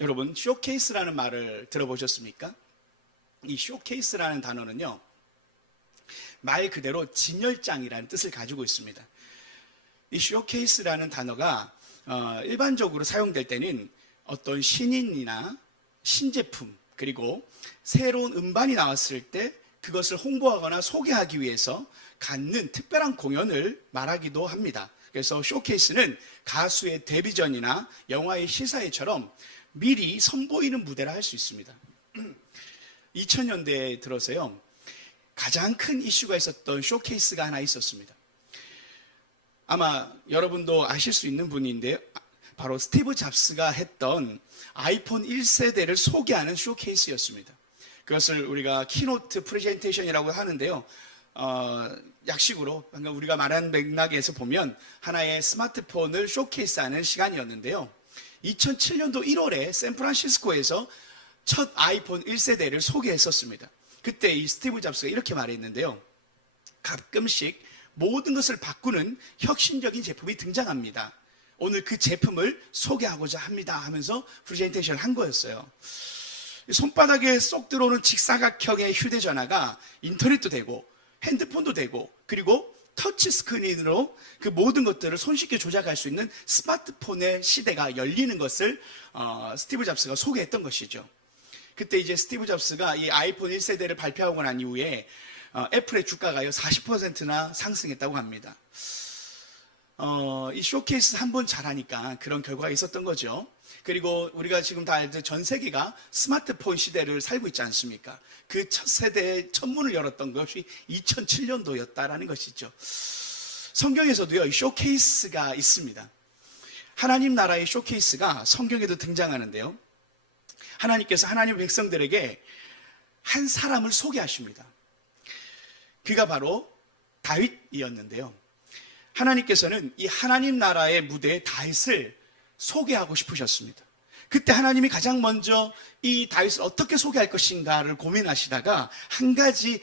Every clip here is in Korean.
여러분, 쇼케이스라는 말을 들어보셨습니까? 이 쇼케이스라는 단어는요, 말 그대로 진열장이라는 뜻을 가지고 있습니다. 이 쇼케이스라는 단어가 일반적으로 사용될 때는 어떤 신인이나 신제품, 그리고 새로운 음반이 나왔을 때 그것을 홍보하거나 소개하기 위해서 갖는 특별한 공연을 말하기도 합니다. 그래서 쇼케이스는 가수의 데뷔전이나 영화의 시사회처럼 미리 선보이는 무대라 할 수 있습니다. 2000년대에 들어서요, 가장 큰 이슈가 있었던 쇼케이스가 하나 있었습니다. 아마 여러분도 아실 수 있는 분인데요, 바로 스티브 잡스가 했던 아이폰 1세대를 소개하는 쇼케이스였습니다. 그것을 우리가 키노트 프레젠테이션이라고 하는데요, 약식으로 방금 우리가 말한 맥락에서 보면 하나의 스마트폰을 쇼케이스하는 시간이었는데요, 2007년도 1월에 샌프란시스코에서 첫 아이폰 1세대를 소개했었습니다. 그때 이 스티브 잡스가 이렇게 말했는데요, 가끔씩 모든 것을 바꾸는 혁신적인 제품이 등장합니다. 오늘 그 제품을 소개하고자 합니다 하면서 프레젠테이션을 한 거였어요. 손바닥에 쏙 들어오는 직사각형의 휴대전화가 인터넷도 되고 핸드폰도 되고, 그리고 터치 스크린으로 그 모든 것들을 손쉽게 조작할 수 있는 스마트폰의 시대가 열리는 것을 스티브 잡스가 소개했던 것이죠. 그때 이제 스티브 잡스가 이 아이폰 1세대를 발표하고 난 이후에 애플의 주가가요 40%나 상승했다고 합니다. 이 쇼케이스 한 번 잘하니까 그런 결과가 있었던 거죠. 그리고 우리가 지금 다 알듯 전 세계가 스마트폰 시대를 살고 있지 않습니까? 그 첫 세대의 첫 문을 열었던 것이 2007년도였다라는 것이죠. 성경에서도요, 이 쇼케이스가 있습니다. 하나님 나라의 쇼케이스가 성경에도 등장하는데요, 하나님께서 하나님 백성들에게 한 사람을 소개하십니다. 그가 바로 다윗이었는데요, 하나님께서는 이 하나님 나라의 무대에 다윗을 소개하고 싶으셨습니다. 그때 하나님이 가장 먼저 이 다윗을 어떻게 소개할 것인가를 고민하시다가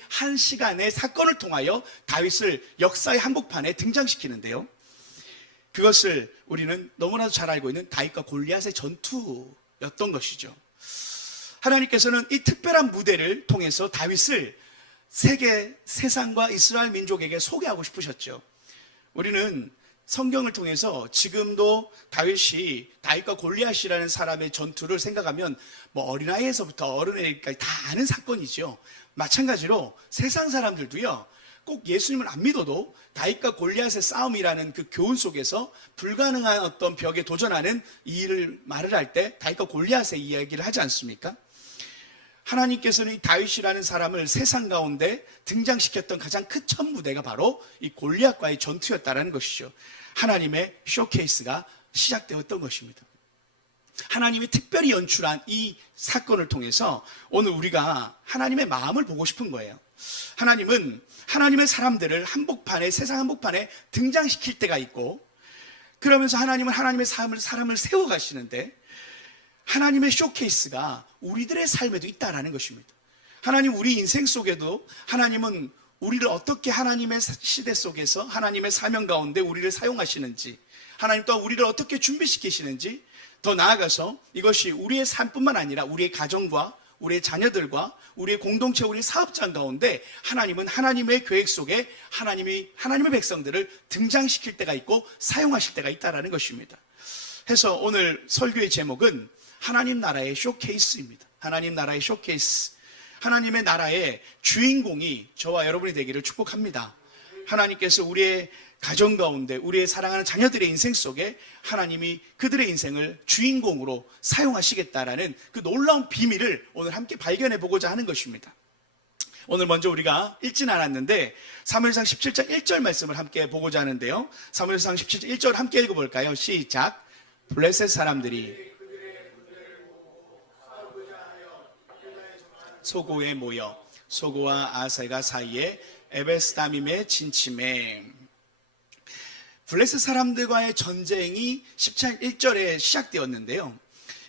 한 시간의 사건을 통하여 다윗을 역사의 한복판에 등장시키는데요, 그것을 우리는 너무나도 잘 알고 있는 다윗과 골리앗의 전투였던 것이죠. 하나님께서는 이 특별한 무대를 통해서 다윗을 세상과 이스라엘 민족에게 소개하고 싶으셨죠. 우리는 성경을 통해서 지금도 다윗과 골리앗이라는 사람의 전투를 생각하면 어린아이에서부터 어른에게까지 다 아는 사건이죠. 마찬가지로 세상 사람들도요, 꼭 예수님을 안 믿어도 다윗과 골리앗의 싸움이라는 그 교훈 속에서 불가능한 어떤 벽에 도전하는 말을 할 때 다윗과 골리앗의 이야기를 하지 않습니까? 하나님께서는 이 다윗이라는 사람을 세상 가운데 등장시켰던 가장 큰 첫 무대가 바로 이 골리앗과의 전투였다라는 것이죠. 하나님의 쇼케이스가 시작되었던 것입니다. 하나님이 특별히 연출한 이 사건을 통해서 오늘 우리가 하나님의 마음을 보고 싶은 거예요. 하나님은 하나님의 사람들을 세상 한복판에 등장시킬 때가 있고, 그러면서 하나님은 하나님의 사람을 세워가시는데, 하나님의 쇼케이스가 우리들의 삶에도 있다라는 것입니다. 하나님 우리 인생 속에도 하나님은 우리를 어떻게 하나님의 시대 속에서 하나님의 사명 가운데 우리를 사용하시는지, 하나님 또한 우리를 어떻게 준비시키시는지, 더 나아가서 이것이 우리의 삶뿐만 아니라 우리의 가정과 우리의 자녀들과 우리의 공동체, 우리의 사업장 가운데 하나님은 하나님의 계획 속에 하나님의 백성들을 등장시킬 때가 있고 사용하실 때가 있다라는 것입니다. 해서 오늘 설교의 제목은 하나님 나라의 쇼케이스입니다. 하나님 나라의 쇼케이스. 하나님의 나라의 주인공이 저와 여러분이 되기를 축복합니다. 하나님께서 우리의 가정 가운데 우리의 사랑하는 자녀들의 인생 속에 하나님이 그들의 인생을 주인공으로 사용하시겠다라는 그 놀라운 비밀을 오늘 함께 발견해 보고자 하는 것입니다. 오늘 먼저 우리가 읽진 않았는데 사무엘상 17장 1절 말씀을 함께 보고자 하는데요, 사무엘상 17장 1절 함께 읽어볼까요? 시작. 블레셋 사람들이 소고에 모여 소고와 아세가 사이에 에베스다밈에 진침해. 블레셋 사람들과의 전쟁이 10장 1절에 시작되었는데요,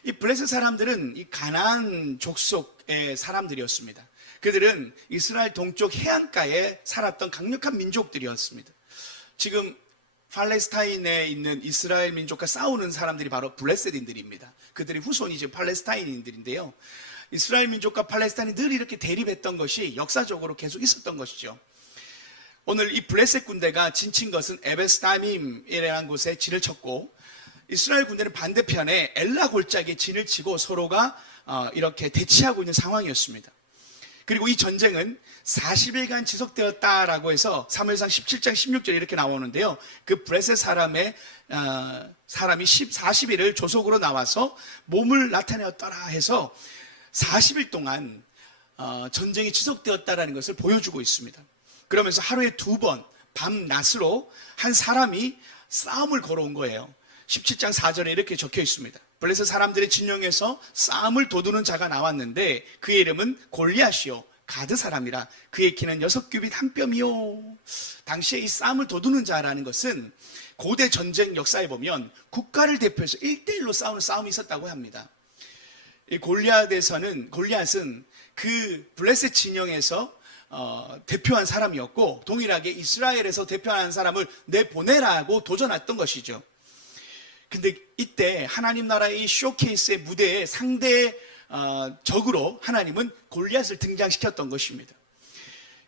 이 블레셋 사람들은 이 가나안 족속의 사람들이었습니다. 그들은 이스라엘 동쪽 해안가에 살았던 강력한 민족들이었습니다. 지금 팔레스타인에 있는 이스라엘 민족과 싸우는 사람들이 바로 블레셋인들입니다. 그들의 후손이 지금 팔레스타인인들인데요. 이스라엘 민족과 팔레스타인이 늘 이렇게 대립했던 것이 역사적으로 계속 있었던 것이죠. 오늘 이 블레셋 군대가 진친 것은 에베스다밈이라는 곳에 진을 쳤고, 이스라엘 군대는 반대편에 엘라 골짜기에 진을 치고 서로가 이렇게 대치하고 있는 상황이었습니다. 그리고 이 전쟁은 40일간 지속되었다라고 해서 사무엘상 17장 16절 이렇게 나오는데요. 그 블레셋 사람이 40일을 조속으로 나와서 몸을 나타내었더라 해서 40일 동안 전쟁이 지속되었다라는 것을 보여주고 있습니다. 그러면서 하루에 2번 밤낮으로 한 사람이 싸움을 걸어온 거예요. 17장 4절에 이렇게 적혀 있습니다. 블레셋 사람들의 진영에서 싸움을 도두는 자가 나왔는데 그의 이름은 골리앗이요 가드 사람이라. 그의 키는 6규빗 1뼘이요. 당시에 이 싸움을 도두는 자라는 것은 고대 전쟁 역사에 보면 국가를 대표해서 1대1로 싸우는 싸움이 있었다고 합니다. 이 골리앗은 그 블레셋 진영에서 대표한 사람이었고, 동일하게 이스라엘에서 대표하는 사람을 내보내라고 도전했던 것이죠. 근데 이때 하나님 나라의 쇼케이스의 무대에 상대 적으로 하나님은 골리앗을 등장시켰던 것입니다.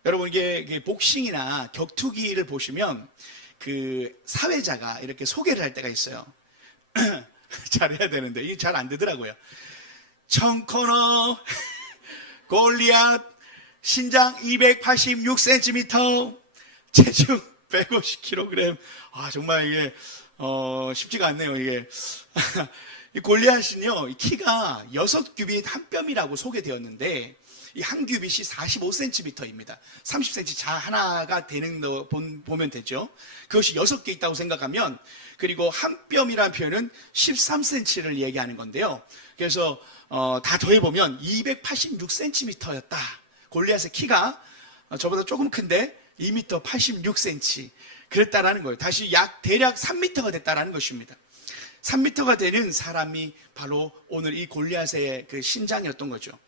여러분, 이게 복싱이나 격투기를 보시면 그 사회자가 이렇게 소개를 할 때가 있어요. 잘해야 되는데 이게 잘 안 되더라고요. 청코너 골리앗, 신장 286cm, 체중 150kg. 정말 이게 쉽지가 않네요. 이게 이 골리앗은요, 키가 6규빗 1뼘이라고 소개되었는데 이 한 규빗이 45cm입니다. 30cm 자 하나가 되는 거 보면 되죠. 그것이 6개 있다고 생각하면, 그리고 한 뼘이라는 표현은 13cm를 얘기하는 건데요. 그래서 다 더해보면 286cm였다. 골리앗의 키가 저보다 조금 큰데 2m 86cm 그랬다라는 거예요. 다시 대략 3m가 됐다라는 것입니다. 3m가 되는 사람이 바로 오늘 이 골리앗의 그 신장이었던 거죠.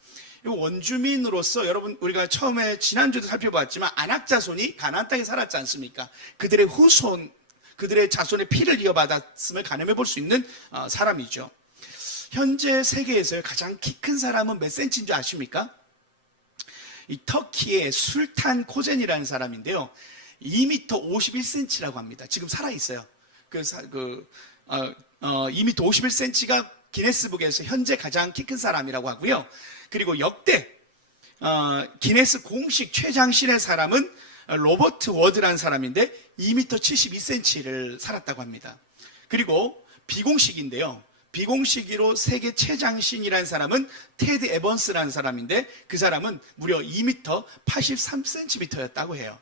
원주민으로서 여러분, 우리가 처음에 지난주에도 살펴봤지만 안악 자손이 가나안 땅에 살았지 않습니까? 그들의 후손, 그들의 자손의 피를 이어받았음을 가늠해 볼 수 있는 사람이죠. 현재 세계에서 가장 키 큰 사람은 몇 센치인 줄 아십니까? 이 터키의 술탄 코젠이라는 사람인데요, 2m 51cm라고 합니다. 지금 살아있어요. 2m 51cm가 기네스북에서 현재 가장 키 큰 사람이라고 하고요. 그리고 역대 기네스 공식 최장신의 사람은 로버트 워드라는 사람인데 2m 72cm를 살았다고 합니다. 그리고 비공식인데요, 비공식으로 세계 최장신이라는 사람은 테드 에번스라는 사람인데 그 사람은 무려 2m 83cm였다고 해요.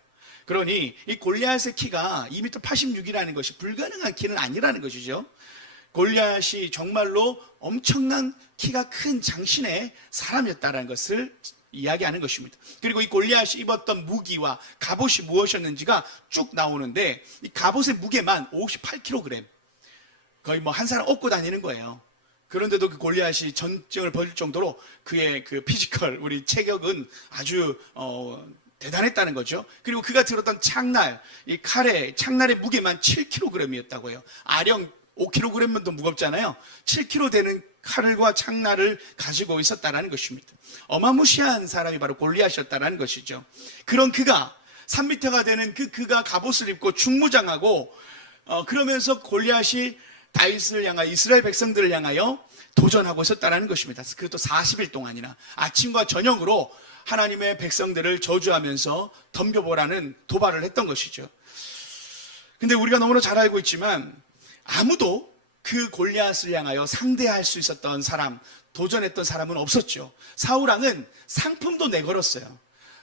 그러니 이 골리앗의 키가 2m 86이라는 것이 불가능한 키는 아니라는 것이죠. 골리앗이 정말로 엄청난 키가 큰 장신의 사람이었다는 것을 이야기하는 것입니다. 그리고 이 골리앗이 입었던 무기와 갑옷이 무엇이었는지가 쭉 나오는데, 이 갑옷의 무게만 58kg, 거의 뭐 한 사람 업고 다니는 거예요. 그런데도 그 골리앗이 전쟁을 벌일 정도로 그의 그 피지컬, 우리 체격은 아주 대단했다는 거죠. 그리고 그가 들었던 창날, 이 칼의 창날의 무게만 7kg이었다고 해요. 아령 5kg면 더 무겁잖아요. 7kg 되는 칼과 창날을 가지고 있었다는 것입니다. 어마무시한 사람이 바로 골리앗이었다는 것이죠. 그런 그가 3m가 되는 그가 갑옷을 입고 중무장하고 그러면서 골리앗이 다윗을 향하여, 이스라엘 백성들을 향하여 도전하고 있었다는 것입니다. 그것도 40일 동안이나 아침과 저녁으로 하나님의 백성들을 저주하면서 덤벼보라는 도발을 했던 것이죠. 근데 우리가 너무나 잘 알고 있지만 아무도 그 골리앗을 향하여 상대할 수 있었던 사람, 도전했던 사람은 없었죠. 사울왕은 상품도 내걸었어요.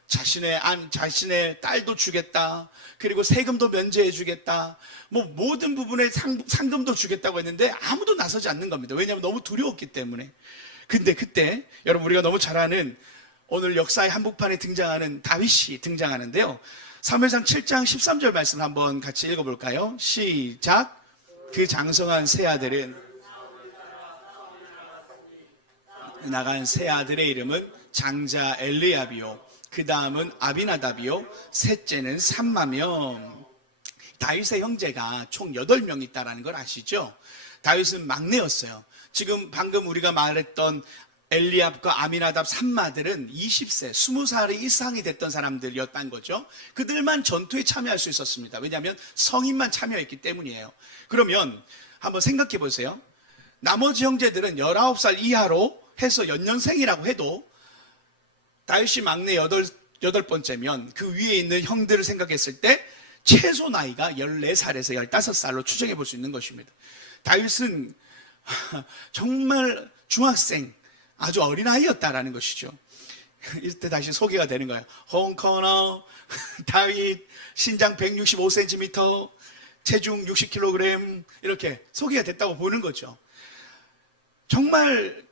자신의 딸도 주겠다, 그리고 세금도 면제해 주겠다, 뭐 모든 부분에 상금도 주겠다고 했는데 아무도 나서지 않는 겁니다. 왜냐하면 너무 두려웠기 때문에. 근데 그때 여러분, 우리가 너무 잘 아는 오늘 역사의 한복판에 등장하는 다윗이 등장하는데요, 사무엘상 7장 13절 말씀 한번 같이 읽어볼까요? 시작. 그 장성한 세 아들은 나간 세 아들의 이름은 장자 엘리압이요, 그 다음은 아비나답이요, 셋째는 삼마며. 다윗의 형제가 총 8명 있다는 걸 아시죠? 다윗은 막내였어요. 지금 방금 우리가 말했던 엘리압과 아미나답 3마들은 20세, 20살이 이상이 됐던 사람들이었다는 거죠. 그들만 전투에 참여할 수 있었습니다. 왜냐하면 성인만 참여했기 때문이에요. 그러면 한번 생각해 보세요. 나머지 형제들은 19살 이하로 해서 연년생이라고 해도 다윗이 막내 8번째면 그 위에 있는 형들을 생각했을 때 최소 나이가 14살에서 15살로 추정해 볼 수 있는 것입니다. 다윗은 정말 중학생, 아주 어린아이였다라는 것이죠. 이때 다시 소개가 되는 거예요. 홍커너, 다윗, 신장 165cm, 체중 60kg, 이렇게 소개가 됐다고 보는 거죠. 정말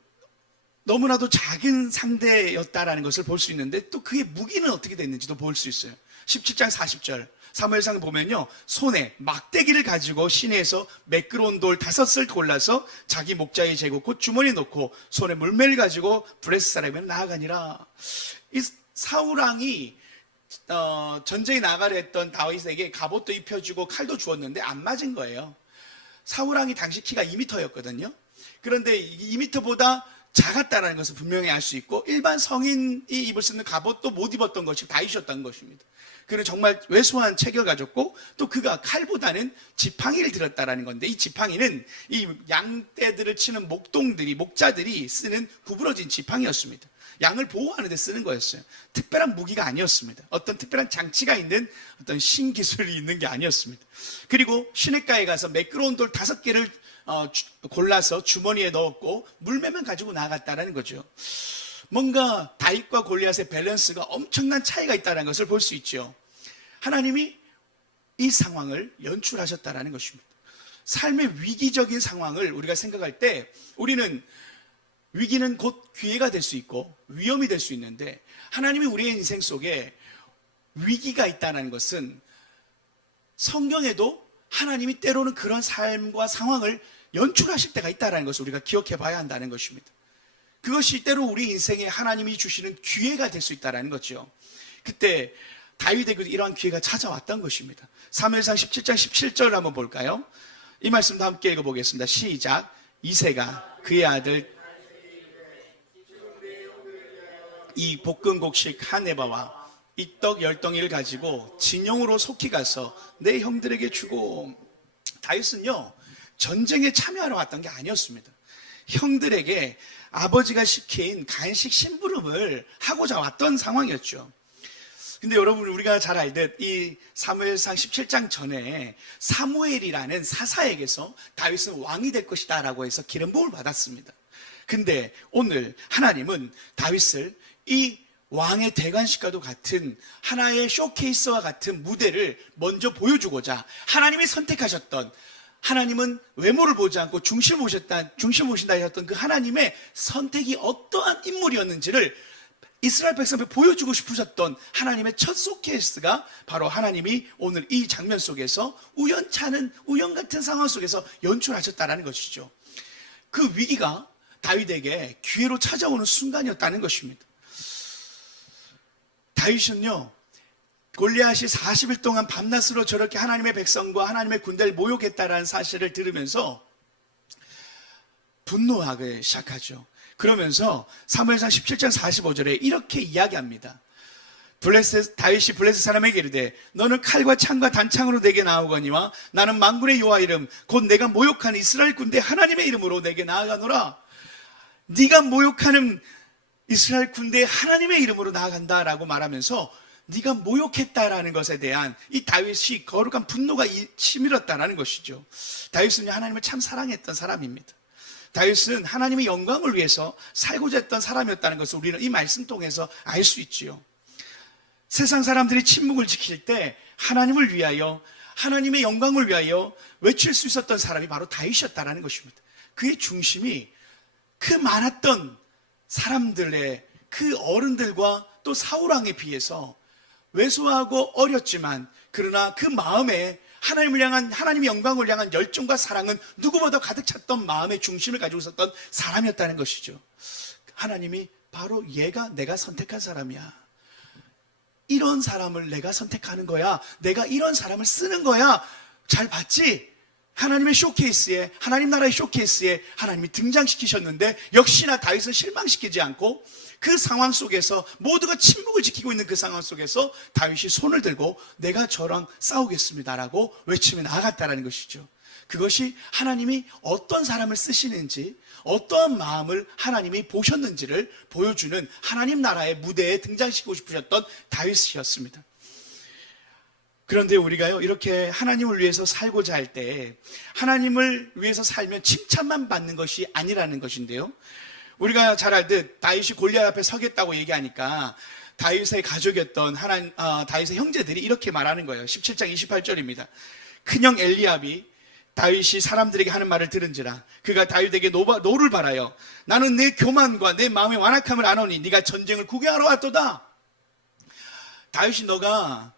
너무나도 작은 상대였다라는 것을 볼 수 있는데, 또 그의 무기는 어떻게 됐는지도 볼 수 있어요. 17장 40절 사무엘상 보면요, 손에 막대기를 가지고 시내에서 매끄러운 돌 5을 골라서 자기 목자에 재고 곧 주머니에 넣고 손에 물매를 가지고 브레스 사람에게 나아가니라. 이 사울왕이 전쟁에 나가려 했던 다윗에게 갑옷도 입혀주고 칼도 주었는데 안 맞은 거예요. 사울왕이 당시 키가 2m였거든요. 그런데 2m보다 작았다는 것을 분명히 알 수 있고, 일반 성인이 입을 수 있는 갑옷도 못 입었던 것이 다윗이었던 것입니다. 그는 정말 왜소한 체격을 가졌고, 또 그가 칼보다는 지팡이를 들었다라는 건데, 이 지팡이는 이 양떼들을 치는 목자들이 쓰는 구부러진 지팡이였습니다. 양을 보호하는 데 쓰는 거였어요. 특별한 무기가 아니었습니다. 어떤 특별한 장치가 있는 어떤 신기술이 있는 게 아니었습니다. 그리고 시냇가에 가서 매끄러운 돌 5개를 골라서 주머니에 넣었고 물매만 가지고 나갔다는 거죠. 뭔가 다윗과 골리앗의 밸런스가 엄청난 차이가 있다는 것을 볼 수 있죠. 하나님이 이 상황을 연출하셨다는 것입니다. 삶의 위기적인 상황을 우리가 생각할 때 우리는 위기는 곧 기회가 될 수 있고 위험이 될 수 있는데, 하나님이 우리의 인생 속에 위기가 있다는 것은 성경에도 하나님이 때로는 그런 삶과 상황을 연출하실 때가 있다는 것을 우리가 기억해 봐야 한다는 것입니다. 그것이 때로 우리 인생에 하나님이 주시는 기회가 될 수 있다는 거죠. 그때 다윗에게도 이러한 기회가 찾아왔던 것입니다. 사무엘상 17장 17절을 한번 볼까요? 이 말씀도 함께 읽어보겠습니다. 시작. 이새가 그의 아들 이 볶은 곡식 한 에바와 이 떡 10덩이를 가지고 진영으로 속히 가서 내 형들에게 주고. 다윗은요, 전쟁에 참여하러 왔던 게 아니었습니다. 형들에게 아버지가 시킨 간식 심부름을 하고자 왔던 상황이었죠. 근데 여러분, 우리가 잘 알듯 이 사무엘상 17장 전에 사무엘이라는 사사에게서 다윗은 왕이 될 것이다 라고 해서 기름 부음을 받았습니다. 근데 오늘 하나님은 다윗을 이 왕의 대관식과도 같은 하나의 쇼케이스와 같은 무대를 먼저 보여주고자 하나님이 선택하셨던, 하나님은 외모를 보지 않고 중심을 보신다 하셨던 그 하나님의 선택이 어떠한 인물이었는지를 이스라엘 백성에게 보여주고 싶으셨던 하나님의 첫 쇼케이스가 바로 하나님이 오늘 이 장면 속에서 우연 같은 상황 속에서 연출하셨다는 것이죠. 그 위기가 다윗에게 기회로 찾아오는 순간이었다는 것입니다. 다윗은요, 골리앗이 40일 동안 밤낮으로 저렇게 하나님의 백성과 하나님의 군대를 모욕했다라는 사실을 들으면서 분노하기 시작하죠. 그러면서 사무엘상 17장 45절에 이렇게 이야기합니다. 다윗이 블레셋 사람에게 이르되 너는 칼과 창과 단창으로 내게 나오거니와 나는 만군의 여호와 이름 곧 내가 모욕한 이스라엘 군대 하나님의 이름으로 내게 나아가노라. 네가 모욕하는 이스라엘 군대 하나님의 이름으로 나아간다라고 말하면서 네가 모욕했다라는 것에 대한 이 다윗이 거룩한 분노가 치밀었다라는 것이죠. 다윗은 하나님을 참 사랑했던 사람입니다. 다윗은 하나님의 영광을 위해서 살고자 했던 사람이었다는 것을 우리는 이 말씀 통해서 알 수 있지요. 세상 사람들이 침묵을 지킬 때 하나님을 위하여, 하나님의 영광을 위하여 외칠 수 있었던 사람이 바로 다윗이었다는 것입니다. 그의 중심이 그 많았던 사람들의 그 어른들과 또 사울왕에 비해서 왜소하고 어렸지만, 그러나 그 마음에 하나님을 향한, 하나님의 영광을 향한 열정과 사랑은 누구보다 가득 찼던 마음의 중심을 가지고 있었던 사람이었다는 것이죠. 하나님이 바로 얘가 내가 선택한 사람이야. 이런 사람을 내가 선택하는 거야. 내가 이런 사람을 쓰는 거야. 잘 봤지? 하나님의 쇼케이스에, 하나님 나라의 쇼케이스에 하나님이 등장시키셨는데 역시나 다윗은 실망시키지 않고 그 상황 속에서 모두가 침묵을 지키고 있는 그 상황 속에서 다윗이 손을 들고 내가 저랑 싸우겠습니다라고 외치며 나아갔다는 것이죠. 그것이 하나님이 어떤 사람을 쓰시는지, 어떤 마음을 하나님이 보셨는지를 보여주는 하나님 나라의 무대에 등장시키고 싶으셨던 다윗이었습니다. 그런데 우리가요, 이렇게 하나님을 위해서 살고자 할 때 하나님을 위해서 살면 칭찬만 받는 것이 아니라는 것인데요, 우리가 잘 알듯 다윗이 골리앗 앞에 서겠다고 얘기하니까 다윗의 가족이었던 다윗의 형제들이 이렇게 말하는 거예요. 17장 28절입니다. 큰형 엘리압이 다윗이 사람들에게 하는 말을 들은지라 그가 다윗에게 노를 바라여 나는 내 교만과 내 마음의 완악함을 아노니 네가 전쟁을 구경하러 왔도다. 다윗이 너가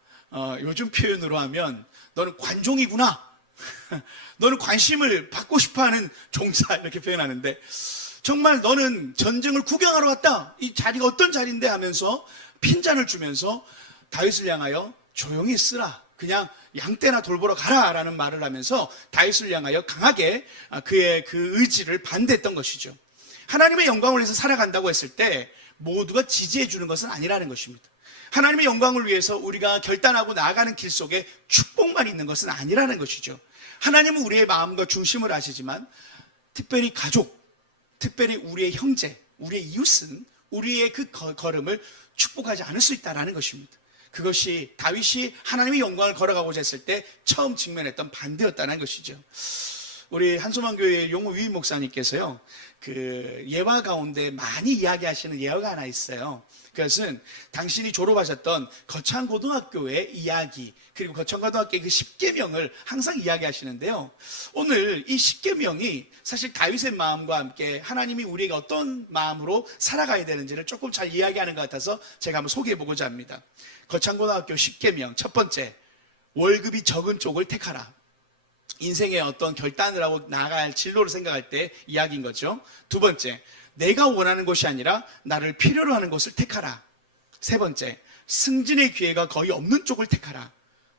요즘 표현으로 하면 너는 관종이구나. 너는 관심을 받고 싶어하는 종사, 이렇게 표현하는데 정말 너는 전쟁을 구경하러 왔다. 이 자리가 어떤 자리인데 하면서 핀잔을 주면서 다윗을 향하여 조용히 있으라. 그냥 양떼나 돌보러 가라 라는 말을 하면서 다윗을 향하여 강하게 그의 그 의지를 반대했던 것이죠. 하나님의 영광을 위해서 살아간다고 했을 때 모두가 지지해 주는 것은 아니라는 것입니다. 하나님의 영광을 위해서 우리가 결단하고 나아가는 길 속에 축복만 있는 것은 아니라는 것이죠. 하나님은 우리의 마음과 중심을 아시지만 특별히 가족, 특별히 우리의 형제, 우리의 이웃은 우리의 그 걸음을 축복하지 않을 수 있다는 것입니다. 그것이 다윗이 하나님의 영광을 걸어가고자 했을 때 처음 직면했던 반대였다는 것이죠. 우리 한소망교회 용호 유임 목사님께서요, 그 예화 가운데 많이 이야기하시는 예화가 하나 있어요. 그것은 당신이 졸업하셨던 거창고등학교의 이야기, 그리고 거창고등학교의 그 10계명을 항상 이야기하시는데요, 오늘 이 10계명이 사실 다윗의 마음과 함께 하나님이 우리에게 어떤 마음으로 살아가야 되는지를 조금 잘 이야기하는 것 같아서 제가 한번 소개해보고자 합니다. 거창고등학교 10계명 첫 번째, 월급이 적은 쪽을 택하라. 인생의 어떤 결단을 하고 나아갈 진로를 생각할 때 이야기인 거죠. 두 번째, 내가 원하는 것이 아니라 나를 필요로 하는 것을 택하라. 세 번째, 승진의 기회가 거의 없는 쪽을 택하라.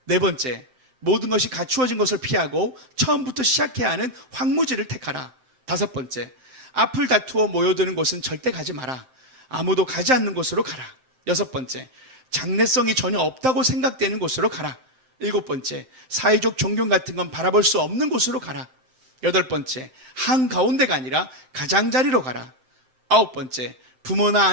네 번째, 모든 것이 갖추어진 것을 피하고 처음부터 시작해야 하는 황무지를 택하라. 다섯 번째, 앞을 다투어 모여드는 곳은 절대 가지 마라. 아무도 가지 않는 곳으로 가라. 여섯 번째, 장래성이 전혀 없다고 생각되는 곳으로 가라. 일곱 번째, 사회적 존경 같은 건 바라볼 수 없는 곳으로 가라. 여덟 번째, 한가운데가 아니라 가장자리로 가라. 아홉 번째, 부모나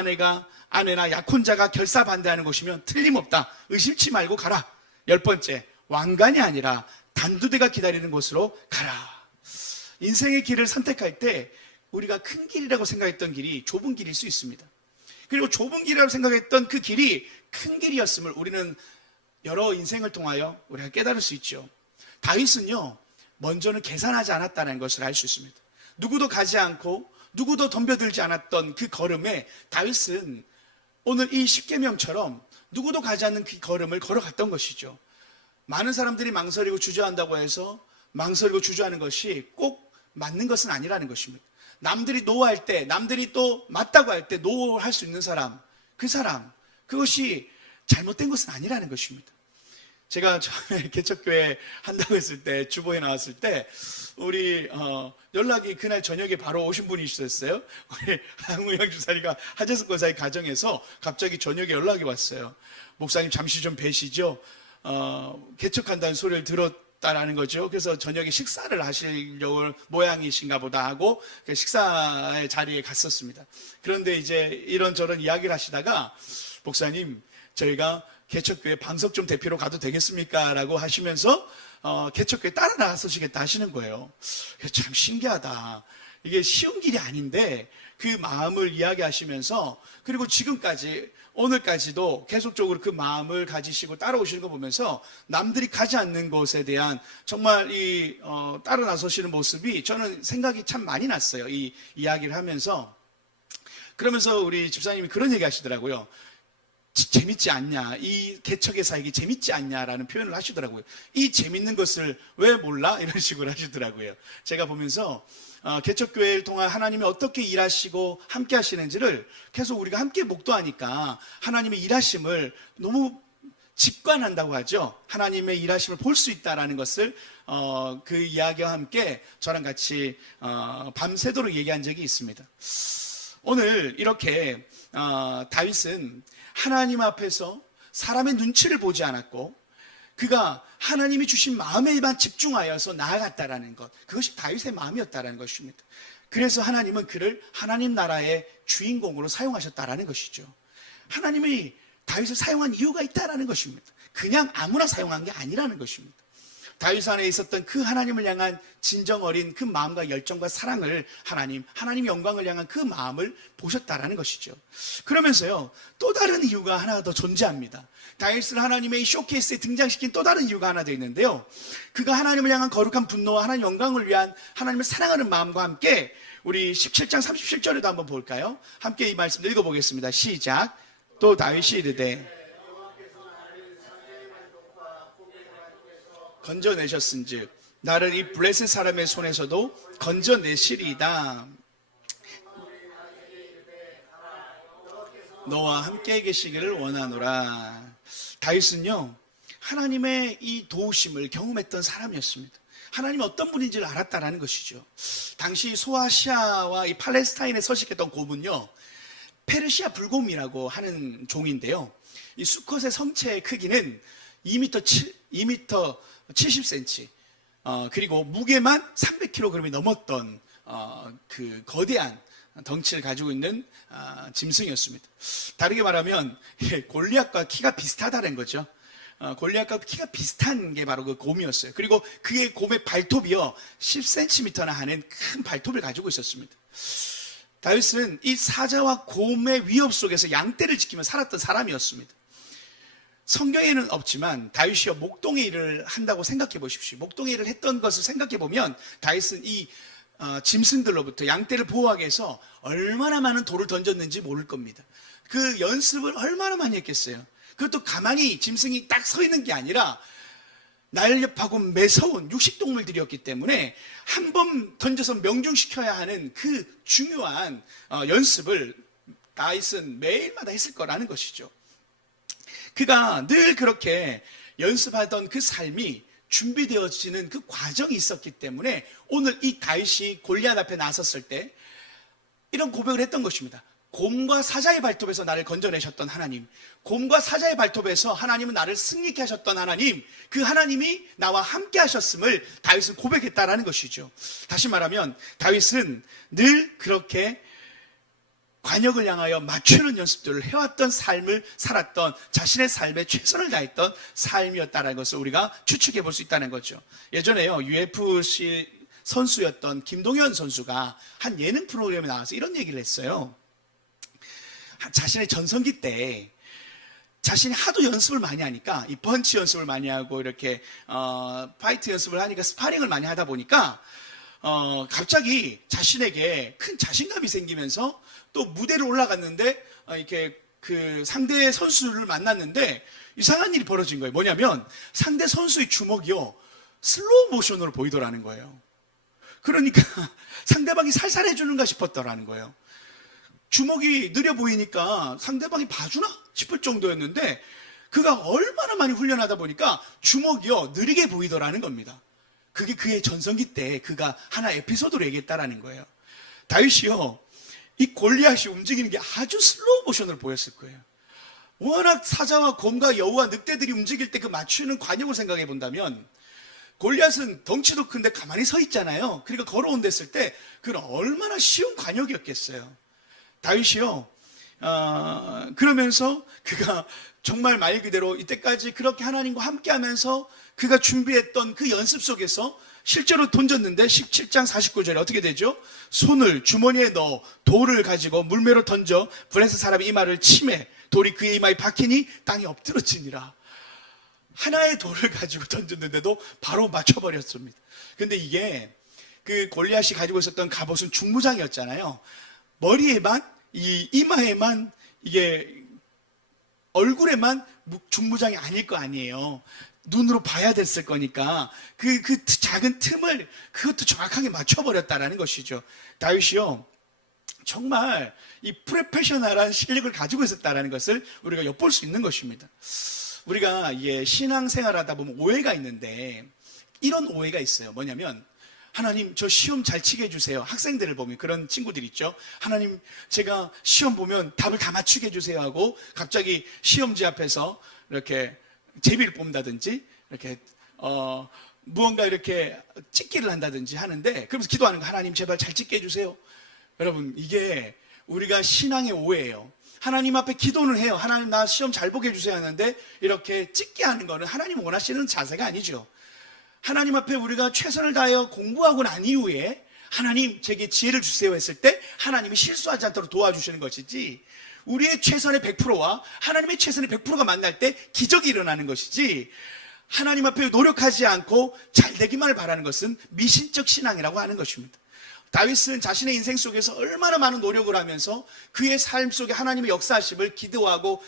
아내나 약혼자가 결사 반대하는 곳이면 틀림없다. 의심치 말고 가라. 열 번째, 왕관이 아니라 단두대가 기다리는 곳으로 가라. 인생의 길을 선택할 때 우리가 큰 길이라고 생각했던 길이 좁은 길일 수 있습니다. 그리고 좁은 길이라고 생각했던 그 길이 큰 길이었음을 우리는 여러 인생을 통하여 우리가 깨달을 수 있죠. 다윗은요, 먼저는 계산하지 않았다는 것을 알 수 있습니다. 누구도 가지 않고 누구도 덤벼들지 않았던 그 걸음에 다윗은 오늘 이 10계명처럼 누구도 가지 않는 그 걸음을 걸어갔던 것이죠. 많은 사람들이 망설이고 주저한다고 해서 망설이고 주저하는 것이 꼭 맞는 것은 아니라는 것입니다. 남들이 노할 때, 남들이 또 맞다고 할 때 노할 수 있는 사람, 그것이 잘못된 것은 아니라는 것입니다. 제가 처음에 개척교회 한다고 했을 때, 주보에 나왔을 때 우리 연락이 그날 저녁에 바로 오신 분이 있었어요. 우리 황우영 주사님과 하재석 권사의 가정에서 갑자기 저녁에 연락이 왔어요. 목사님 잠시 좀 뵈시죠. 개척한다는 소리를 들었다라는 거죠. 그래서 저녁에 식사를 하시려고 모양이신가 보다 하고 그 식사의 자리에 갔었습니다. 그런데 이제 이런저런 이야기를 하시다가 목사님, 저희가 개척교회 방석점 대표로 가도 되겠습니까? 라고 하시면서 개척교회 따라 나서시겠다 하시는 거예요. 참 신기하다. 이게 쉬운 길이 아닌데 그 마음을 이야기하시면서, 그리고 지금까지 오늘까지도 계속적으로 그 마음을 가지시고 따라오시는 거 보면서 남들이 가지 않는 곳에 대한 정말 따라 나서시는 모습이 저는 생각이 참 많이 났어요. 이 이야기를 하면서. 그러면서 우리 집사님이 그런 얘기 하시더라고요. 재밌지 않냐, 이 개척의 사역이 재밌지 않냐라는 표현을 하시더라고요. 이 재밌는 것을 왜 몰라? 이런 식으로 하시더라고요. 제가 보면서 개척교회를 통한 하나님이 어떻게 일하시고 함께 하시는지를 계속 우리가 함께 목도하니까 하나님의 일하심을 너무 직관한다고 하죠. 하나님의 일하심을 볼 수 있다라는 것을 그 이야기와 함께 저랑 같이 밤새도록 얘기한 적이 있습니다. 오늘 이렇게 다윗은 하나님 앞에서 사람의 눈치를 보지 않았고 그가 하나님이 주신 마음에만 집중하여서 나아갔다라는 것, 그것이 다윗의 마음이었다라는 것입니다. 그래서 하나님은 그를 하나님 나라의 주인공으로 사용하셨다라는 것이죠. 하나님이 다윗을 사용한 이유가 있다라는 것입니다. 그냥 아무나 사용한 게 아니라는 것입니다. 다윗 안에 있었던 그 하나님을 향한 진정 어린 그 마음과 열정과 사랑을 하나님 영광을 향한 그 마음을 보셨다라는 것이죠. 그러면서요, 또 다른 이유가 하나 더 존재합니다. 다윗을 하나님의 쇼케이스에 등장시킨 또 다른 이유가 하나 더 있는데요, 그가 하나님을 향한 거룩한 분노와 하나님 영광을 위한 하나님을 사랑하는 마음과 함께 우리 17장 37절에도 한번 볼까요? 함께 이 말씀 읽어보겠습니다. 시작. 또 다윗이 이르되 건져내셨은즉 나를 이 블레셋 사람의 손에서도 건져내시리이다. 너와 함께 계시기를 원하노라. 다윗은요, 하나님의 이 도우심을 경험했던 사람이었습니다. 하나님이 어떤 분인지를 알았다라는 것이죠. 당시 소아시아와 이 팔레스타인에 서식했던 곰은요, 페르시아 불곰이라고 하는 종인데요, 이 수컷의 성체의 크기는 2m 70cm, 그리고 무게만 300kg이 넘었던 그 거대한 덩치를 가지고 있는 짐승이었습니다. 다르게 말하면 골리앗과 키가 비슷하다는 거죠. 골리앗과 키가 비슷한 게 바로 그 곰이었어요. 그리고 그의 곰의 발톱이요 10cm나 하는 큰 발톱을 가지고 있었습니다. 다윗은 이 사자와 곰의 위협 속에서 양떼를 지키며 살았던 사람이었습니다. 성경에는 없지만 다윗이 목동의 일을 한다고 생각해 보십시오. 목동의 일을 했던 것을 생각해 보면 다윗은 이 짐승들로부터 양떼를 보호하기 위해서 얼마나 많은 돌을 던졌는지 모를 겁니다. 그 연습을 얼마나 많이 했겠어요. 그것도 가만히 짐승이 딱 서 있는 게 아니라 날렵하고 매서운 육식동물들이었기 때문에 한 번 던져서 명중시켜야 하는 그 중요한 연습을 다윗은 매일마다 했을 거라는 것이죠. 그가 늘 그렇게 연습하던 그 삶이 준비되어지는 그 과정이 있었기 때문에 오늘 이 다윗이 골리앗 앞에 나섰을 때 이런 고백을 했던 것입니다. 곰과 사자의 발톱에서 나를 건져내셨던 하나님, 곰과 사자의 발톱에서 하나님은 나를 승리케 하셨던 하나님, 그 하나님이 나와 함께 하셨음을 다윗은 고백했다라는 것이죠. 다시 말하면 다윗은 늘 그렇게 관역을 향하여 맞추는 연습들을 해왔던 삶을 살았던, 자신의 삶에 최선을 다했던 삶이었다는 것을 우리가 추측해 볼 수 있다는 거죠. 예전에요, UFC 선수였던 김동현 선수가 한 예능 프로그램에 나와서 이런 얘기를 했어요. 자신의 전성기 때 자신이 하도 연습을 많이 하니까, 이 펀치 연습을 많이 하고 이렇게 파이트 연습을 하니까, 스파링을 많이 하다 보니까 갑자기 자신에게 큰 자신감이 생기면서 또 무대를 올라갔는데 이렇게 그 상대 선수를 만났는데 이상한 일이 벌어진 거예요. 뭐냐면 상대 선수의 주먹이요 슬로우 모션으로 보이더라는 거예요. 그러니까 상대방이 살살해 주는가 싶었더라는 거예요. 주먹이 느려 보이니까 상대방이 봐주나 싶을 정도였는데 그가 얼마나 많이 훈련하다 보니까 주먹이요 느리게 보이더라는 겁니다. 그게 그의 전성기 때 그가 하나 에피소드로 얘기했다라는 거예요. 다윗이요, 이 골리앗이 움직이는 게 아주 슬로우 모션으로 보였을 거예요. 워낙 사자와 곰과 여우와 늑대들이 움직일 때 그 맞추는 관용을 생각해 본다면, 골리앗은 덩치도 큰데 가만히 서 있잖아요. 그러니까 걸어온다 했을 때 그건 얼마나 쉬운 관역이었겠어요. 다윗이요, 그러면서 그가 정말 말 그대로 이때까지 그렇게 하나님과 함께 하면서 그가 준비했던 그 연습 속에서 실제로 던졌는데 17장 49절에 어떻게 되죠? 손을 주머니에 넣어 돌을 가지고 물매로 던져 블레셋 사람의 이마를 치매 돌이 그의 이마에 박히니 땅에 엎드러지니라. 하나의 돌을 가지고 던졌는데도 바로 맞춰버렸습니다. 근데 이게 그 골리앗이 가지고 있었던 갑옷은 중무장이었잖아요. 머리에만, 이 이마에만, 이게 얼굴에만 중무장이 아닐 거 아니에요. 눈으로 봐야 됐을 거니까 그 작은 틈을 그것도 정확하게 맞춰버렸다라는 것이죠. 다윗이요, 정말 이 프로페셔널한 실력을 가지고 있었다라는 것을 우리가 엿볼 수 있는 것입니다. 우리가 신앙생활하다 보면 오해가 있는데 이런 오해가 있어요. 뭐냐면 하나님 저 시험 잘 치게 해주세요. 학생들을 보면 그런 친구들 있죠. 하나님 제가 시험 보면 답을 다 맞추게 해주세요 하고 갑자기 시험지 앞에서 이렇게 제비를 뽑는다든지 이렇게 무언가 이렇게 찍기를 한다든지 하는데 그러면서 기도하는 거 하나님 제발 잘 찍게 해주세요. 여러분 이게 우리가 신앙의 오해예요. 하나님 앞에 기도는 해요. 하나님 나 시험 잘 보게 해주세요 하는데 이렇게 찍게 하는 거는 하나님 원하시는 자세가 아니죠. 하나님 앞에 우리가 최선을 다하여 공부하고 난 이후에 하나님 제게 지혜를 주세요 했을 때 하나님이 실수하지 않도록 도와주시는 것이지 우리의 최선의 100%와 하나님의 최선의 100%가 만날 때 기적이 일어나는 것이지 하나님 앞에 노력하지 않고 잘 되기만을 바라는 것은 미신적 신앙이라고 하는 것입니다. 다윗은 자신의 인생 속에서 얼마나 많은 노력을 하면서 그의 삶 속에 하나님의 역사하심을 기도하고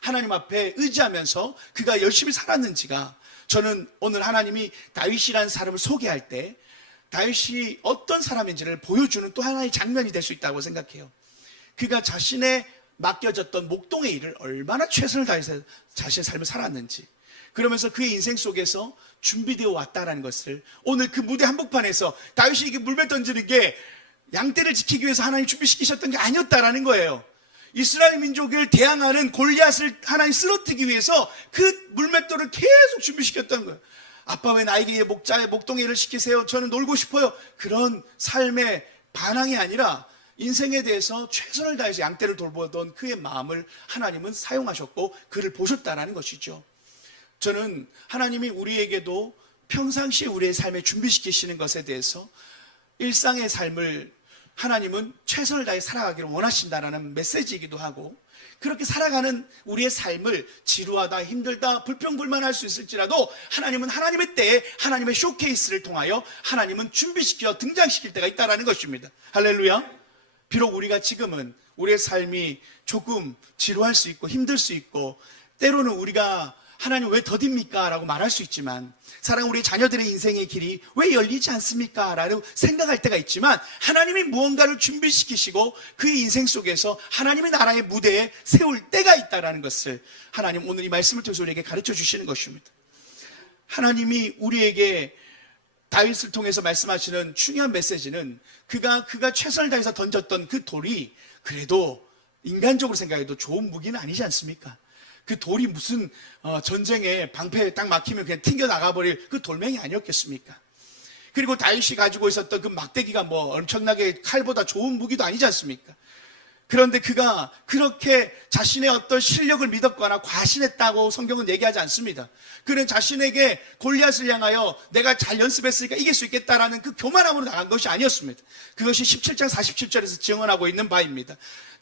하나님 앞에 의지하면서 그가 열심히 살았는지가 저는 오늘 하나님이 다윗이라는 사람을 소개할 때 다윗이 어떤 사람인지를 보여주는 또 하나의 장면이 될 수 있다고 생각해요. 그가 자신의 맡겨졌던 목동의 일을 얼마나 최선을 다해서 자신의 삶을 살았는지 그러면서 그의 인생 속에서 준비되어 왔다는 것을 오늘 그 무대 한복판에서 다윗이 이게 물배 던지는 게 양떼를 지키기 위해서 하나님 준비시키셨던 게 아니었다라는 거예요. 이스라엘 민족을 대항하는 골리앗을 하나님 쓰러뜨리기 위해서 그 물맷돌을 계속 준비시켰던 거예요. 아빠 왜 나에게 목동의 일을 시키세요? 저는 놀고 싶어요. 그런 삶의 반항이 아니라 인생에 대해서 최선을 다해서 양떼를 돌보던 그의 마음을 하나님은 사용하셨고 그를 보셨다라는 것이죠. 저는 하나님이 우리에게도 평상시에 우리의 삶에 준비시키시는 것에 대해서 일상의 삶을 하나님은 최선을 다해 살아가기를 원하신다라는 메시지이기도 하고 그렇게 살아가는 우리의 삶을 지루하다 힘들다 불평불만할 수 있을지라도 하나님은 하나님의 때에 하나님의 쇼케이스를 통하여 하나님은 준비시켜 등장시킬 때가 있다는 것입니다. 할렐루야. 비록 우리가 지금은 우리의 삶이 조금 지루할 수 있고 힘들 수 있고 때로는 우리가 하나님 왜 더딥니까? 라고 말할 수 있지만 사랑 우리 자녀들의 인생의 길이 왜 열리지 않습니까? 라고 생각할 때가 있지만 하나님이 무언가를 준비시키시고 그의 인생 속에서 하나님의 나라의 무대에 세울 때가 있다는 것을 하나님 오늘 이 말씀을 통해서 우리에게 가르쳐 주시는 것입니다. 하나님이 우리에게 다윗을 통해서 말씀하시는 중요한 메시지는 그가 최선을 다해서 던졌던 그 돌이 그래도 인간적으로 생각해도 좋은 무기는 아니지 않습니까? 그 돌이 무슨 전쟁에 방패에 딱 막히면 그냥 튕겨 나가버릴 그 돌멩이 아니었겠습니까? 그리고 다윗이 가지고 있었던 그 막대기가 뭐 엄청나게 칼보다 좋은 무기도 아니지 않습니까? 그런데 그가 그렇게 자신의 어떤 실력을 믿었거나 과신했다고 성경은 얘기하지 않습니다. 그는 자신에게 골리앗을 향하여 내가 잘 연습했으니까 이길 수 있겠다라는 그 교만함으로 나간 것이 아니었습니다. 그것이 17장 47절에서 증언하고 있는 바입니다.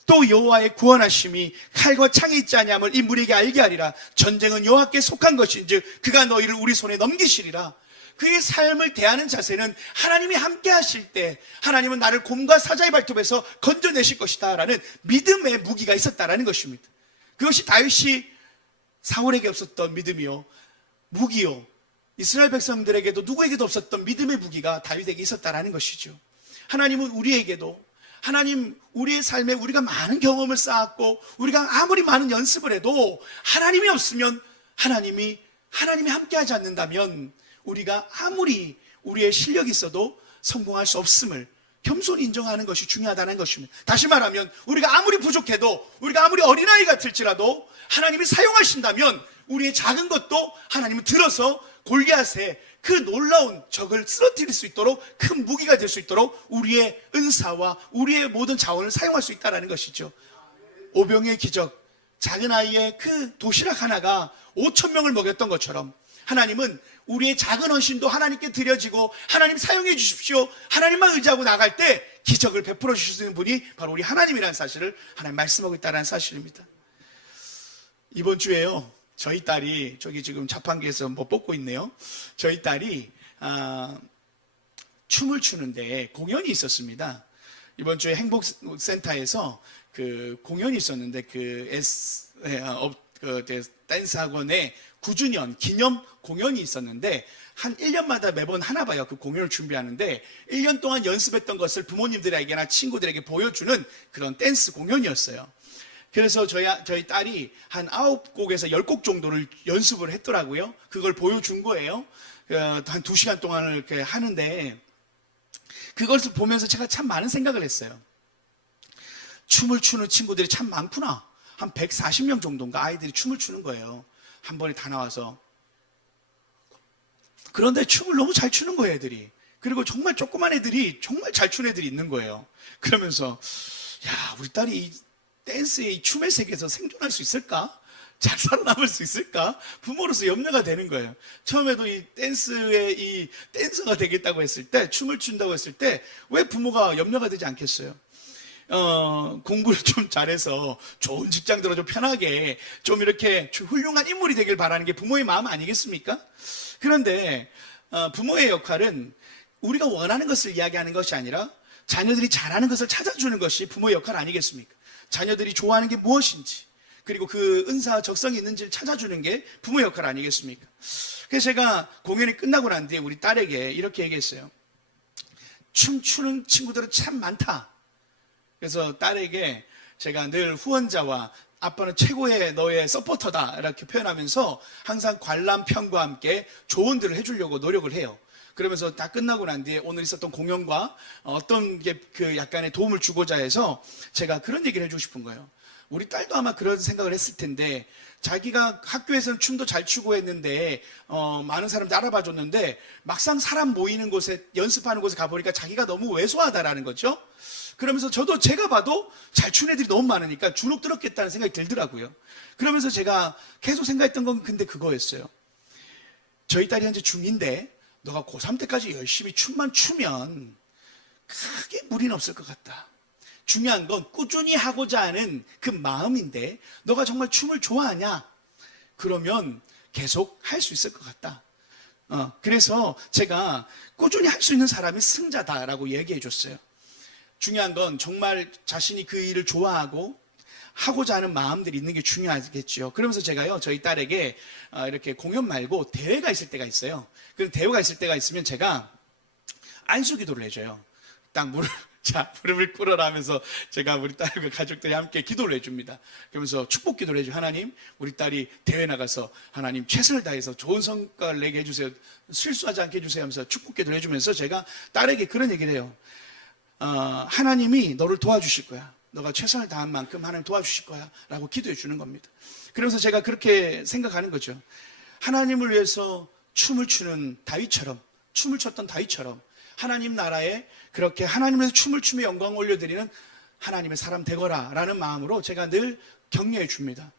또 여호와의 구원하심이 칼과 창이 있지 아니함을 이 무리에게 알게 하리라. 전쟁은 여호와께 속한 것인즉 그가 너희를 우리 손에 넘기시리라. 그의 삶을 대하는 자세는 하나님이 함께 하실 때 하나님은 나를 곰과 사자의 발톱에서 건져내실 것이다 라는 믿음의 무기가 있었다라는 것입니다. 그것이 다윗이 사울에게 없었던 믿음이요 무기요 이스라엘 백성들에게도 누구에게도 없었던 믿음의 무기가 다윗에게 있었다라는 것이죠. 하나님은 우리에게도 하나님 우리의 삶에 우리가 많은 경험을 쌓았고 우리가 아무리 많은 연습을 해도 하나님이 없으면 하나님이 함께하지 않는다면 우리가 아무리 우리의 실력이 있어도 성공할 수 없음을 겸손히 인정하는 것이 중요하다는 것입니다. 다시 말하면 우리가 아무리 부족해도 우리가 아무리 어린아이 같을지라도 하나님이 사용하신다면 우리의 작은 것도 하나님은 들어서 골리앗의 그 놀라운 적을 쓰러뜨릴 수 있도록 큰 무기가 될 수 있도록 우리의 은사와 우리의 모든 자원을 사용할 수 있다는 것이죠. 오병의 기적, 작은 아이의 그 도시락 하나가 5,000명을 먹였던 것처럼 하나님은 우리의 작은 헌신도 하나님께 드려지고 하나님 사용해 주십시오. 하나님만 의지하고 나갈 때 기적을 베풀어 주실 수 있는 분이 바로 우리 하나님이라는 사실을 하나님 말씀하고 있다는 사실입니다. 이번 주에요. 저희 딸이 저기 지금 자판기에서 뭐 뽑고 있네요. 저희 딸이 춤을 추는데 공연이 있었습니다. 이번 주에 행복센터에서 그 공연이 있었는데 댄스 학원의 9주년 기념 공연이 있었는데 한 1년마다 매번 하나 봐요. 그 공연을 준비하는데 1년 동안 연습했던 것을 부모님들에게나 친구들에게 보여주는 그런 댄스 공연이었어요. 그래서 저희 딸이 한 9곡에서 10곡 정도를 연습을 했더라고요. 그걸 보여준 거예요. 한 2시간 동안을 이렇게 하는데, 그것을 보면서 제가 참 많은 생각을 했어요. 춤을 추는 친구들이 참 많구나. 한 140명 정도인가 아이들이 춤을 추는 거예요. 한 번에 다 나와서. 그런데 춤을 너무 잘 추는 거예요, 애들이. 그리고 정말 조그만 애들이 정말 잘 추는 애들이 있는 거예요. 그러면서 야, 우리 딸이 이 댄스의 이 춤의 세계에서 생존할 수 있을까? 잘 살아남을 수 있을까? 부모로서 염려가 되는 거예요. 처음에도 이 댄스의 이 댄서가 되겠다고 했을 때, 춤을 춘다고 했을 때 왜 부모가 염려가 되지 않겠어요? 공부를 좀 잘해서 좋은 직장 들어 좀 편하게 좀 이렇게 훌륭한 인물이 되길 바라는 게 부모의 마음 아니겠습니까? 그런데 부모의 역할은 우리가 원하는 것을 이야기하는 것이 아니라 자녀들이 잘하는 것을 찾아주는 것이 부모의 역할 아니겠습니까? 자녀들이 좋아하는 게 무엇인지, 그리고 그 은사와 적성이 있는지를 찾아주는 게 부모의 역할 아니겠습니까? 그래서 제가 공연이 끝나고 난 뒤에 우리 딸에게 이렇게 얘기했어요. 춤추는 친구들은 참 많다. 그래서 딸에게 제가 늘 후원자와 아빠는 최고의 너의 서포터다 이렇게 표현하면서 항상 관람편과 함께 조언들을 해주려고 노력을 해요. 그러면서 다 끝나고 난 뒤에 오늘 있었던 공연과 어떤 게 그 약간의 도움을 주고자 해서 제가 그런 얘기를 해주고 싶은 거예요. 우리 딸도 아마 그런 생각을 했을 텐데, 자기가 학교에서는 춤도 잘 추고 했는데 많은 사람들이 알아봐 줬는데 막상 사람 모이는 곳에, 연습하는 곳에 가보니까 자기가 너무 왜소하다라는 거죠. 그러면서 저도 제가 봐도 잘 추는 애들이 너무 많으니까 주눅 들었겠다는 생각이 들더라고요. 그러면서 제가 계속 생각했던 건 근데 그거였어요. 저희 딸이 현재 중2인데 너가 고3 때까지 열심히 춤만 추면 크게 무리는 없을 것 같다. 중요한 건 꾸준히 하고자 하는 그 마음인데, 너가 정말 춤을 좋아하냐? 그러면 계속 할 수 있을 것 같다. 그래서 제가 꾸준히 할 수 있는 사람이 승자다라고 얘기해 줬어요. 중요한 건 정말 자신이 그 일을 좋아하고 하고자 하는 마음들이 있는 게 중요하겠죠. 그러면서 제가요, 저희 딸에게 이렇게 공연 말고 대회가 있을 때가 있어요. 그럼 대회가 있을 때가 있으면 제가 안수 기도를 해줘요. 딱 무릎을 꿇어라 하면서 제가 우리 딸과 가족들이 함께 기도를 해줍니다. 그러면서 축복 기도를 해줘요. 하나님, 우리 딸이 대회 나가서 하나님 최선을 다해서 좋은 성과를 내게 해주세요. 실수하지 않게 해주세요 하면서 축복 기도를 해주면서 제가 딸에게 그런 얘기를 해요. 하나님이 너를 도와주실 거야. 너가 최선을 다한 만큼 하나님 도와주실 거야 라고 기도해 주는 겁니다. 그러면서 제가 그렇게 생각하는 거죠. 하나님을 위해서 춤을 추는 다윗처럼, 춤을 췄던 다윗처럼 하나님 나라에 그렇게 하나님에서 춤을 추며 영광을 올려드리는 하나님의 사람 되거라 라는 마음으로 제가 늘 격려해 줍니다.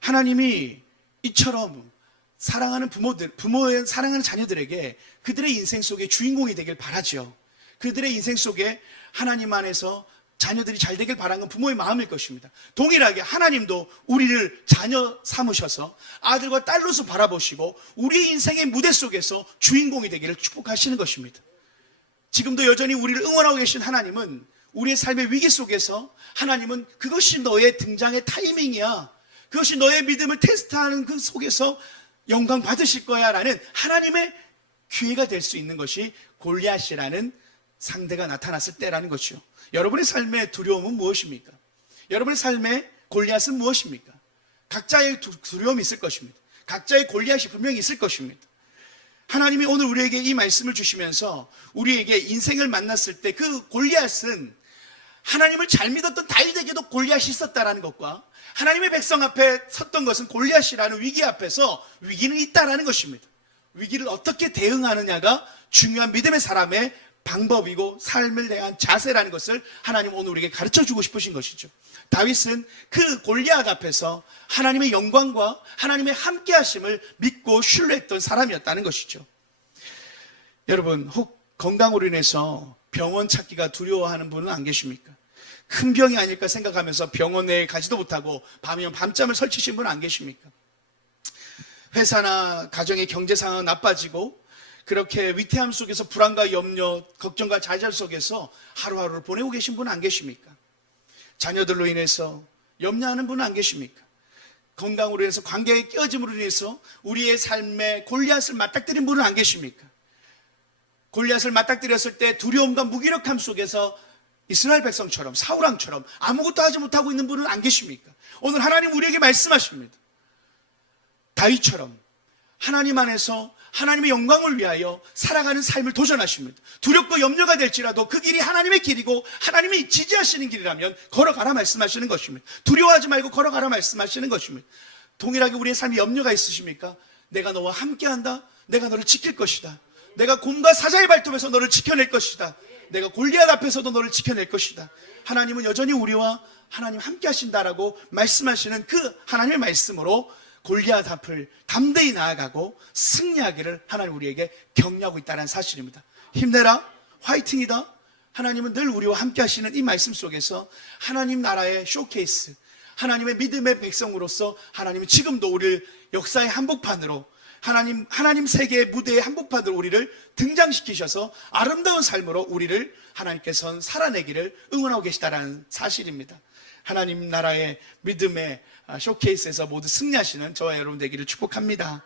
하나님이 이처럼 사랑하는 부모의 사랑하는 자녀들에게 그들의 인생 속에 주인공이 되길 바라죠. 그들의 인생 속에 하나님 안에서 자녀들이 잘 되길 바라는 건 부모의 마음일 것입니다. 동일하게 하나님도 우리를 자녀 삼으셔서 아들과 딸로서 바라보시고 우리의 인생의 무대 속에서 주인공이 되기를 축복하시는 것입니다. 지금도 여전히 우리를 응원하고 계신 하나님은 우리의 삶의 위기 속에서 하나님은 그것이 너의 등장의 타이밍이야, 그것이 너의 믿음을 테스트하는 그 속에서 영광 받으실 거야 라는 하나님의 기회가 될 수 있는 것이 골리앗이라는 상대가 나타났을 때라는 것이요. 여러분의 삶의 두려움은 무엇입니까? 여러분의 삶의 골리앗은 무엇입니까? 각자의 두려움이 있을 것입니다. 각자의 골리앗이 분명히 있을 것입니다. 하나님이 오늘 우리에게 이 말씀을 주시면서 우리에게 인생을 만났을 때 그 골리앗은 하나님을 잘 믿었던 다윗에게도 골리앗이 있었다라는 것과 하나님의 백성 앞에 섰던 것은 골리앗이라는 위기 앞에서 위기는 있다라는 것입니다. 위기를 어떻게 대응하느냐가 중요한 믿음의 사람의 방법이고 삶을 대한 자세라는 것을 하나님 오늘 우리에게 가르쳐주고 싶으신 것이죠. 다윗은 그 골리앗 앞에서 하나님의 영광과 하나님의 함께하심을 믿고 신뢰했던 사람이었다는 것이죠. 여러분, 혹 건강으로 인해서 병원 찾기가 두려워하는 분은 안 계십니까? 큰 병이 아닐까 생각하면서 병원에 가지도 못하고 밤이면 밤잠을 설치신 분은 안 계십니까? 회사나 가정의 경제 상황은 나빠지고 그렇게 위태함 속에서 불안과 염려, 걱정과 좌절 속에서 하루하루를 보내고 계신 분은 안 계십니까? 자녀들로 인해서 염려하는 분은 안 계십니까? 건강으로 인해서 관계의 깨어짐으로 인해서 우리의 삶에 골리앗을 맞닥뜨린 분은 안 계십니까? 골리앗을 맞닥뜨렸을 때 두려움과 무기력함 속에서 이스라엘 백성처럼 사울왕처럼 아무것도 하지 못하고 있는 분은 안 계십니까? 오늘 하나님 우리에게 말씀하십니다. 다윗처럼 하나님 안에서 하나님의 영광을 위하여 살아가는 삶을 도전하십니다. 두렵고 염려가 될지라도 그 길이 하나님의 길이고 하나님이 지지하시는 길이라면 걸어가라 말씀하시는 것입니다. 두려워하지 말고 걸어가라 말씀하시는 것입니다. 동일하게 우리의 삶에 염려가 있으십니까? 내가 너와 함께한다. 내가 너를 지킬 것이다. 내가 곰과 사자의 발톱에서 너를 지켜낼 것이다. 내가 골리앗 앞에서도 너를 지켜낼 것이다. 하나님은 여전히 우리와 하나님 함께 하신다라고 말씀하시는 그 하나님의 말씀으로 골리앗 앞을 담대히 나아가고 승리하기를 하나님 우리에게 격려하고 있다는 사실입니다. 힘내라, 화이팅이다. 하나님은 늘 우리와 함께 하시는 이 말씀 속에서 하나님 나라의 쇼케이스, 하나님의 믿음의 백성으로서 하나님은 지금도 우리를 역사의 한복판으로 하나님 세계의 무대의 한복판으로 우리를 등장시키셔서 아름다운 삶으로 우리를 하나님께서는 살아내기를 응원하고 계시다는 사실입니다. 하나님 나라의 믿음의 쇼케이스에서 모두 승리하시는 저와 여러분 되기를 축복합니다.